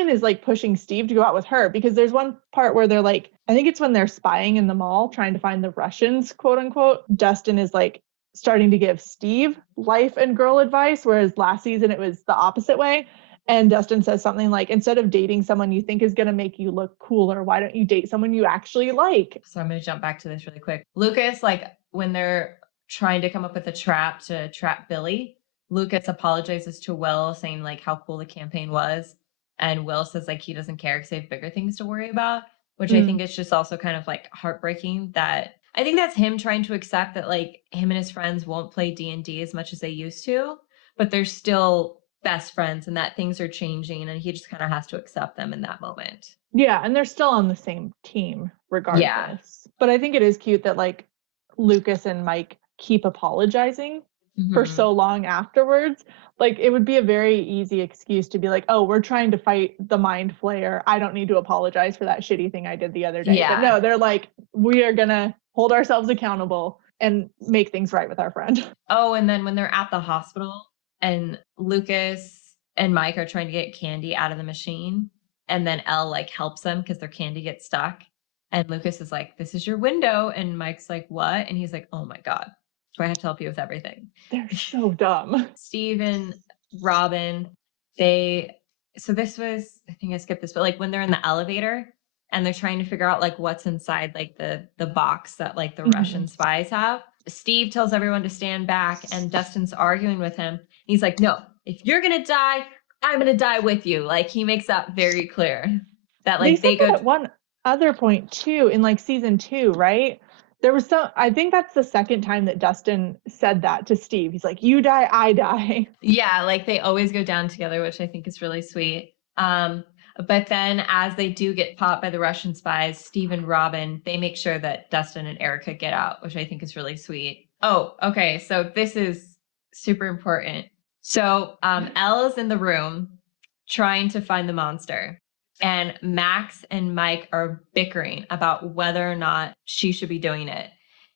is like pushing Steve to go out with her, because there's one part where they're like, I think it's when they're spying in the mall trying to find the Russians, quote unquote. Dustin is like starting to give Steve life and girl advice, whereas last season it was the opposite way. And Dustin says something like, instead of dating someone you think is going to make you look cooler, why don't you date someone you actually like? So I'm going to jump back to this really quick. Lucas, like when they're trying to come up with a trap to trap Billy, Lucas apologizes to Will, saying like how cool the campaign was. And Will says like he doesn't care because they have bigger things to worry about, which I think is just also kind of like heartbreaking. That I think that's him trying to accept that like him and his friends won't play D&D as much as they used to, but they're still best friends and that things are changing, and he just kind of has to accept them in that moment. Yeah, and they're still on the same team regardless. Yeah. But I think it is cute that like Lucas and Mike keep apologizing for so long afterwards. Like it would be a very easy excuse to be like, oh, we're trying to fight the mind flayer, I don't need to apologize for that shitty thing I did the other day. Yeah. But no, they're like, we are gonna hold ourselves accountable and make things right with our friend. Oh, and then when they're at the hospital and Lucas and Mike are trying to get candy out of the machine, and then Elle like helps them because their candy gets stuck. And Lucas is like, this is your window. And Mike's like, what? And he's like, oh my God, do I have to help you with everything? They're so dumb. Steve and Robin, so this was, I think I skipped this, but like when they're in the elevator and they're trying to figure out like what's inside like the box that like the Russian spies have. Steve tells everyone to stand back, and Dustin's arguing with him. He's like, no, if you're going to die, I'm going to die with you. Like he makes that very clear that like they go at one other point too, in like season 2, right? There was I think that's the second time that Dustin said that to Steve. He's like, you die, I die. Yeah, like they always go down together, which I think is really sweet. But then as they do get caught by the Russian spies, Steve and Robin, they make sure that Dustin and Erica get out, which I think is really sweet. Oh, okay. So this is super important. So Elle is in the room trying to find the monster. And Max and Mike are bickering about whether or not she should be doing it.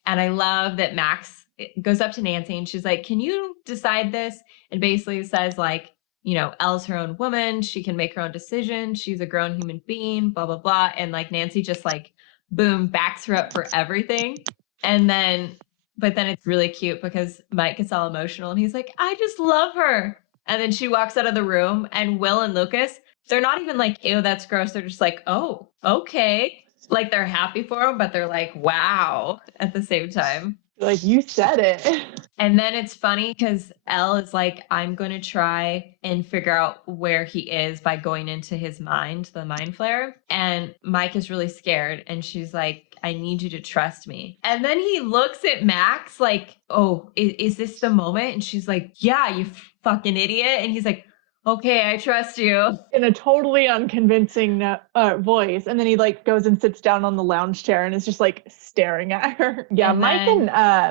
And I love that Max goes up to Nancy and she's like, can you decide this? And basically says like, you know, Elle's her own woman. She can make her own decision. She's a grown human being, blah, blah, blah. And like Nancy just like, boom, backs her up for everything. And then, but then it's really cute because Mike gets all emotional and he's like, I just love her. And then she walks out of the room, and Will and Lucas, they're not even like, ew, that's gross. They're just like, oh, okay. Like they're happy for him, but they're like, wow, at the same time. Like, you said it. And then it's funny because Elle is like, I'm going to try and figure out where he is by going into his mind, the mind flayer. And Mike is really scared. And she's like, I need you to trust me. And then he looks at Max like, oh, is this the moment? And she's like, yeah, you fucking idiot. And he's like, okay, I trust you. In a totally unconvincing voice. And then he like goes and sits down on the lounge chair and is just like staring at her. Yeah, and Mike and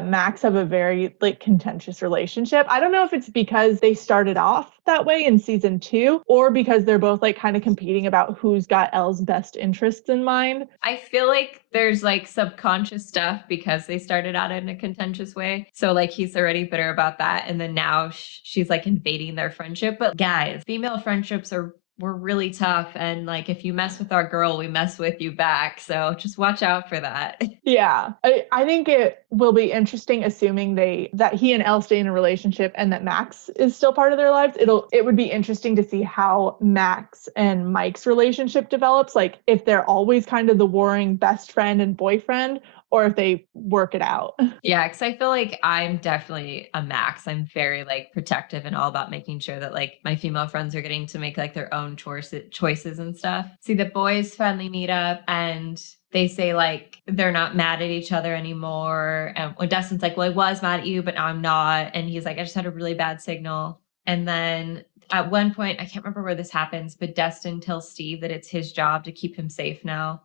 Max have a very like contentious relationship. I don't know if it's because they started off that way in season 2 or because they're both like kind of competing about who's got Elle's best interests in mind. I feel like there's like subconscious stuff because they started out in a contentious way. So like he's already bitter about that. And then now she's like invading their friendship. But guys, female friendships are we're really tough. And like, if you mess with our girl, we mess with you back. So just watch out for that. Yeah. I think it will be interesting, assuming that he and Elle stay in a relationship and that Max is still part of their lives. It would be interesting to see how Max and Mike's relationship develops. Like if they're always kind of the warring best friend and boyfriend, or if they work it out. Yeah, because I feel like I'm definitely a Max. I'm very like protective and all about making sure that like my female friends are getting to make like their own choices and stuff. See, the boys finally meet up and they say like they're not mad at each other anymore. And when Dustin's like, well, I was mad at you, but now I'm not. And he's like, I just had a really bad signal. And then at one point, I can't remember where this happens, but Dustin tells Steve that it's his job to keep him safe now.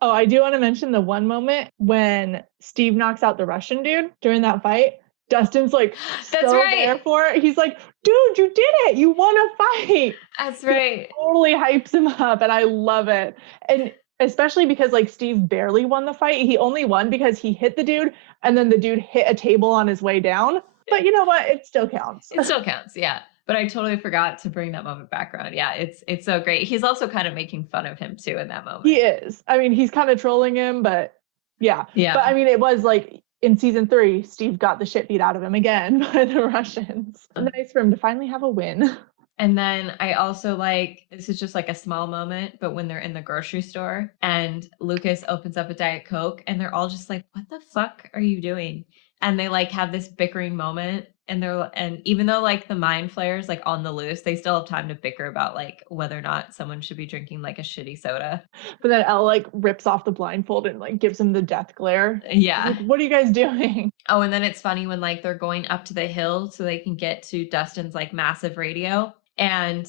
Oh, I do want to mention the one moment when Steve knocks out the Russian dude during that fight. Dustin's like, That's so right. there for it. He's like, dude, you did it. You won a fight. That's right. He totally hypes him up, and I love it. And especially because like Steve barely won the fight. He only won because he hit the dude, and then the dude hit a table on his way down. But you know what? It still counts. It still counts, yeah. But I totally forgot to bring that moment back around. Yeah, it's so great. He's also kind of making fun of him too in that moment. He is. I mean, he's kind of trolling him, but yeah. Yeah. But I mean, it was like in season 3, Steve got the shit beat out of him again by the Russians. Nice for him to finally have a win. And then I also like, this is just like a small moment, but when they're in the grocery store and Lucas opens up a Diet Coke and they're all just like, what the fuck are you doing? And they like have this bickering moment. And even though like the mind flares like on the loose, they still have time to bicker about like whether or not someone should be drinking like a shitty soda. But then Elle like rips off the blindfold and like gives him the death glare. Yeah. Like, what are you guys doing? Oh, and then it's funny when like they're going up to the hill so they can get to Dustin's like massive radio. And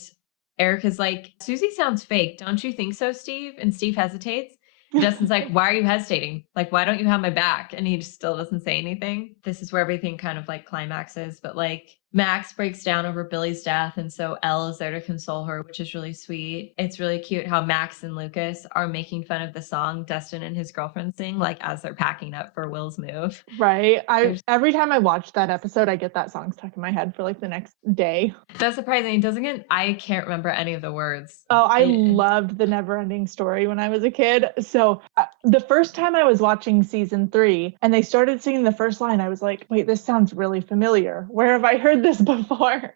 Erica's like, Susie sounds fake. Don't you think so, Steve? And Steve hesitates. Dustin's like, why are you hesitating? Like, why don't you have my back? And he just still doesn't say anything. This is where everything kind of like climaxes. But like Max breaks down over Billy's death. And so Elle is there to console her, which is really sweet. It's really cute how Max and Lucas are making fun of the song Dustin and his girlfriend sing, like as they're packing up for Will's move. Right. Every time I watch that episode, I get that song stuck in my head for like the next day. That's surprising. I can't remember any of the words. Oh, I loved The Neverending Story when I was a kid. So the first time I was watching season 3 and they started singing the first line, I was like, wait, this sounds really familiar. Where have I heard this before?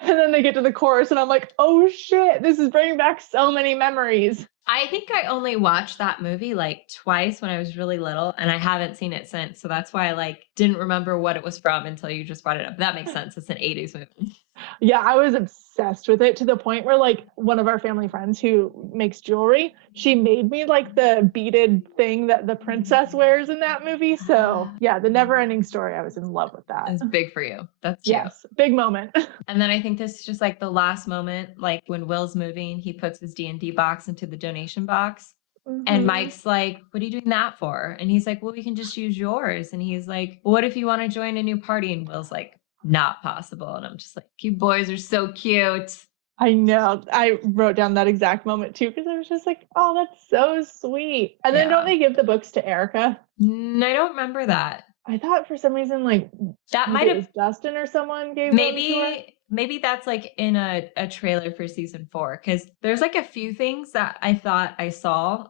And then they get to the chorus and I'm like, oh shit, this is bringing back so many memories. I think I only watched that movie like twice when I was really little and I haven't seen it since. So that's why I like didn't remember what it was from until you just brought it up. That makes sense. It's an 80s movie. Yeah, I was obsessed with it to the point where like one of our family friends who makes jewelry, she made me like the beaded thing that the princess wears in that movie. So yeah, The Neverending Story, I was in love with that. It's big for you. That's cute. Yes, big moment. And then I think this is just like the last moment, like when Will's moving, he puts his D&D box into the donation box. Mm-hmm. And Mike's like, what are you doing that for? And he's like, well, we can just use yours. And he's like, well, what if you want to join a new party? And Will's like, not possible. And I'm just like, you boys are so cute. I know. I wrote down that exact moment too because I was just like, oh, that's so sweet. And then don't they give the books to Erica? I don't remember that. I thought for some reason like that might have Dustin or someone gave them to her. Maybe that's like in a trailer for season 4 because there's like a few things that I thought I saw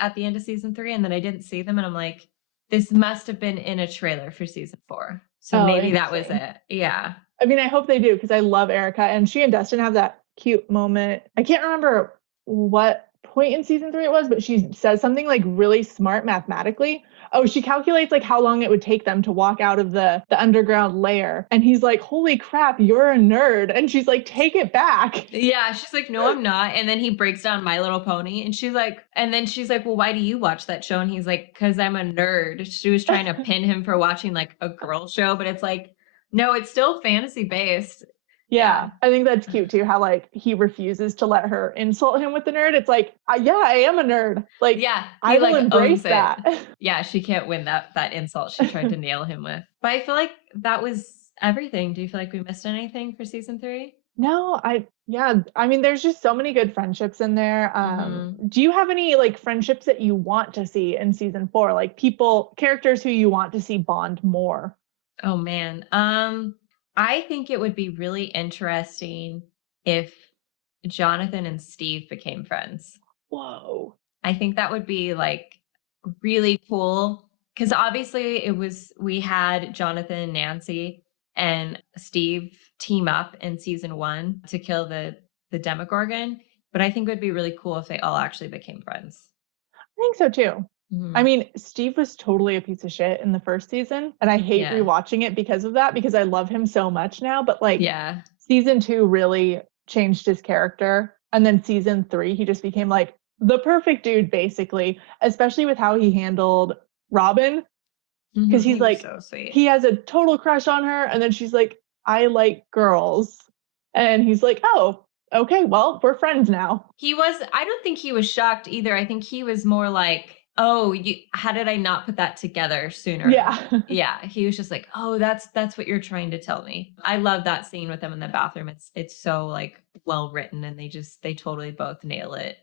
at the end of season 3 and then I didn't see them and I'm like, this must have been in a trailer for season 4. So maybe that was it. Yeah. I mean, I hope they do because I love Erica and she and Dustin have that cute moment. I can't remember what point in season 3 it was, but she says something like really smart mathematically. Oh, she calculates like how long it would take them to walk out of the underground lair. And he's like, holy crap, you're a nerd. And she's like, take it back. Yeah. She's like, no, I'm not. And then he breaks down My Little Pony. And she's like, well, why do you watch that show? And he's like, because I'm a nerd. She was trying to pin him for watching like a girl show, but it's like, no, it's still fantasy based. Yeah, I think that's cute too, how like he refuses to let her insult him with the nerd. It's like, yeah, I am a nerd. Like, yeah, I will embrace that. Yeah, she can't win that insult she tried to nail him with. But I feel like that was everything. Do you feel like we missed anything for season 3? No, I mean, there's just so many good friendships in there. Do you have any like friendships that you want to see in season 4? Like characters who you want to see bond more? Oh man. I think it would be really interesting if Jonathan and Steve became friends. Whoa. I think that would be like really cool because obviously we had Jonathan and Nancy and Steve team up in season 1 to kill the Demogorgon, but I think it would be really cool if they all actually became friends. I think so too. Mm-hmm. I mean, Steve was totally a piece of shit in the first season, and I hate rewatching it because of that, because I love him so much now, but like season 2 really changed his character, and then season 3 he just became like the perfect dude basically, especially with how he handled Robin, because he's like so sweet. He has a total crush on her, and then she's like, I like girls, and he's like, oh, okay, well, we're friends now. I don't think he was shocked either. I think he was more like, oh, how did I not put that together sooner? Yeah. He was just like, oh, that's what you're trying to tell me. I love that scene with them in the bathroom. It's so like well written, and they totally both nail it.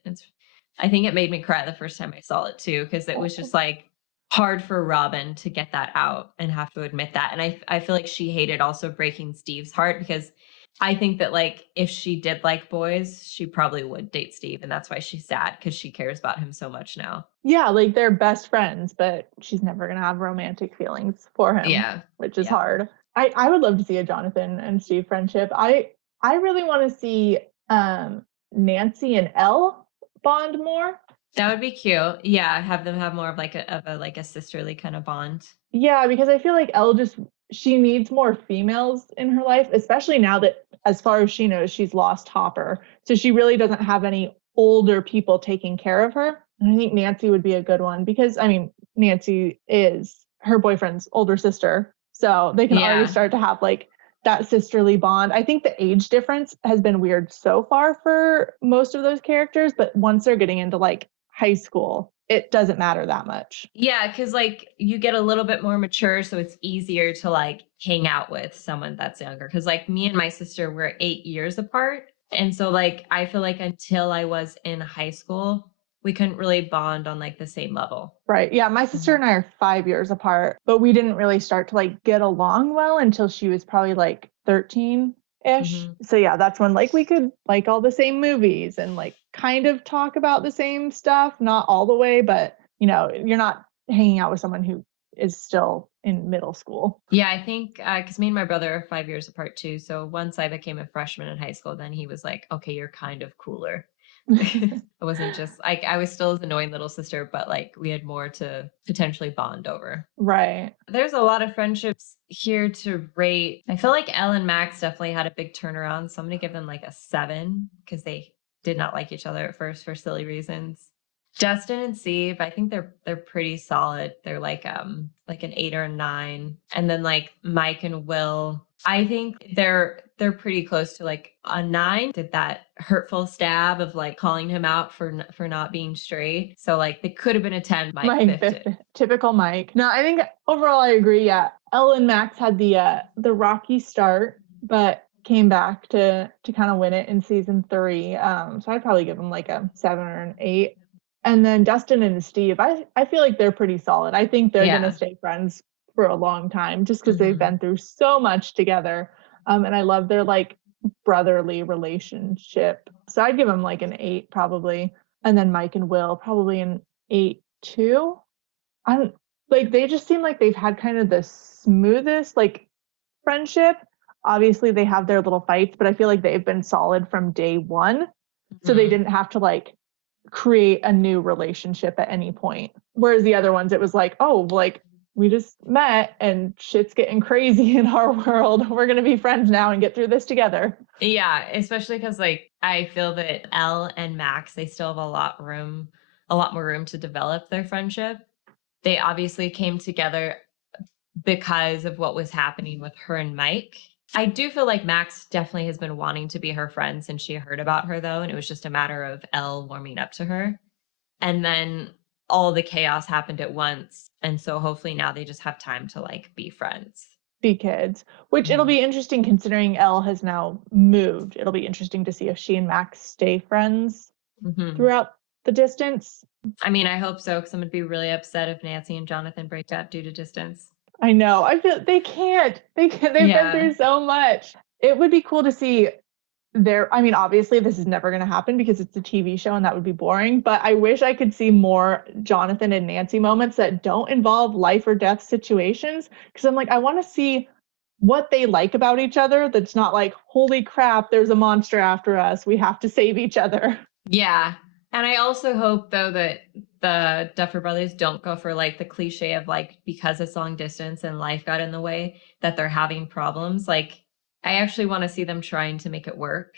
I think it made me cry the first time I saw it too, because it was just like hard for Robin to get that out and have to admit that. And I feel like she hated also breaking Steve's heart, because I think that like if she did like boys, she probably would date Steve, and that's why she's sad, because she cares about him so much now. Yeah, like they're best friends, but she's never gonna have romantic feelings for him. Yeah, which is hard. I would love to see a Jonathan and Steve friendship. I really want to see Nancy and Elle bond more. That would be cute. Yeah, have them have more of like a sisterly kind of bond. Yeah, because I feel like Elle she needs more females in her life, especially now that, as far as she knows, she's lost Hopper. So she really doesn't have any older people taking care of her. And I think Nancy would be a good one, because I mean, Nancy is her boyfriend's older sister. So they can already start to have like that sisterly bond. I think the age difference has been weird so far for most of those characters, but once they're getting into like high school, it doesn't matter that much. Yeah, because like you get a little bit more mature, so it's easier to like hang out with someone that's younger. Because like me and my sister were 8 years apart. And so like I feel like until I was in high school, we couldn't really bond on like the same level. Right. Yeah. My sister and I are 5 years apart, but we didn't really start to like get along well until she was probably like 13-ish. So yeah, that's when like we could like all the same movies and like kind of talk about the same stuff, not all the way, but you know, you're not hanging out with someone who is still in middle school. Yeah, I think because me and my brother are 5 years apart too. So once I became a freshman in high school, then he was like, okay, you're kind of cooler. It wasn't just like I was still his annoying little sister, but like we had more to potentially bond over. Right. There's a lot of friendships here to rate. I feel like Elle and Max definitely had a big turnaround. So I'm going to give them like a 7, because they did not like each other at first for silly reasons. Dustin and Steve, I think they're pretty solid. They're like an 8 or a 9. And then like Mike and Will, I think they're pretty close to like a 9. Did that hurtful stab of like calling him out for not being straight. So like they could have been a 10. Mike biffed it. Typical Mike. No, I think overall I agree. Yeah, Elle and Max had the rocky start, but came back to kind of win it in season 3. So I'd probably give them like a 7 or an 8. And then Dustin and Steve, I feel like they're pretty solid. I think they're going to stay friends for a long time, just because they've been through so much together. And I love their like brotherly relationship. So I'd give them like an 8 probably. And then Mike and Will, probably an 8 too. They just seem like they've had kind of the smoothest like friendship. Obviously they have their little fights, but I feel like they've been solid from day one. So they didn't have to like create a new relationship at any point. Whereas the other ones, it was like, oh, like we just met and shit's getting crazy in our world. We're going to be friends now and get through this together. Yeah, especially because like I feel that Elle and Max, they still have a lot more room to develop their friendship. They obviously came together because of what was happening with her and Mike. I do feel like Max definitely has been wanting to be her friend since she heard about her, though, and it was just a matter of Elle warming up to her. And then all the chaos happened at once, and so hopefully now they just have time to like be friends. Be kids, which it'll be interesting considering Elle has now moved. It'll be interesting to see if she and Max stay friends throughout the distance. I mean, I hope so, because I'm going to be really upset if Nancy and Jonathan break up due to distance. I know. I feel they can't. They've been through so much. It would be cool to see obviously this is never going to happen because it's a TV show and that would be boring, but I wish I could see more Jonathan and Nancy moments that don't involve life or death situations. Because I'm like, I want to see what they like about each other. That's not like, holy crap, there's a monster after us, we have to save each other. Yeah. And I also hope, though, that the Duffer Brothers don't go for like the cliche of like, because it's long distance and life got in the way, that they're having problems. Like, I actually want to see them trying to make it work.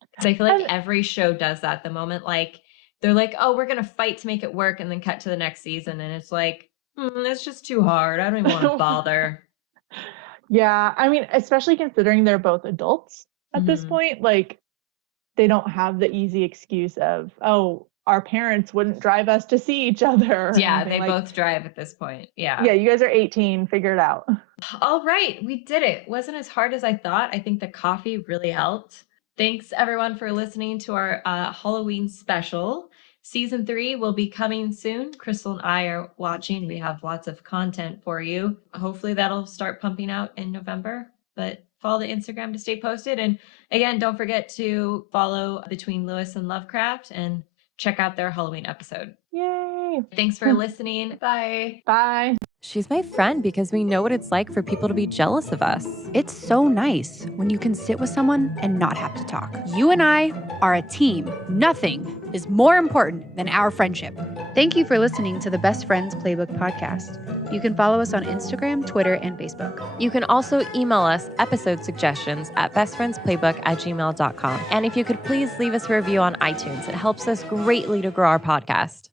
Because I feel like every show does that. The moment like they're like, oh, we're going to fight to make it work, and then cut to the next season. And it's like, it's just too hard. I don't even want to bother. Yeah. I mean, especially considering they're both adults at this point, like they don't have the easy excuse of, oh, our parents wouldn't drive us to see each other. Yeah, they both drive at this point. Yeah. Yeah, you guys are 18. Figure it out. All right, we did it. Wasn't as hard as I thought. I think the coffee really helped. Thanks, everyone, for listening to our Halloween special. Season 3 will be coming soon. Crystal and I are watching. We have lots of content for you. Hopefully that'll start pumping out in November. But follow the Instagram to stay posted. And again, don't forget to follow Between Lewis and Lovecraft and check out their Halloween episode. Yay! Thanks for listening. Bye. Bye. She's my friend because we know what it's like for people to be jealous of us. It's so nice when you can sit with someone and not have to talk. You and I are a team. Nothing is more important than our friendship. Thank you for listening to the Best Friends Playbook podcast. You can follow us on Instagram, Twitter, and Facebook. You can also email us episode suggestions at bestfriendsplaybook@gmail.com. And if you could please leave us a review on iTunes, it helps us greatly to grow our podcast.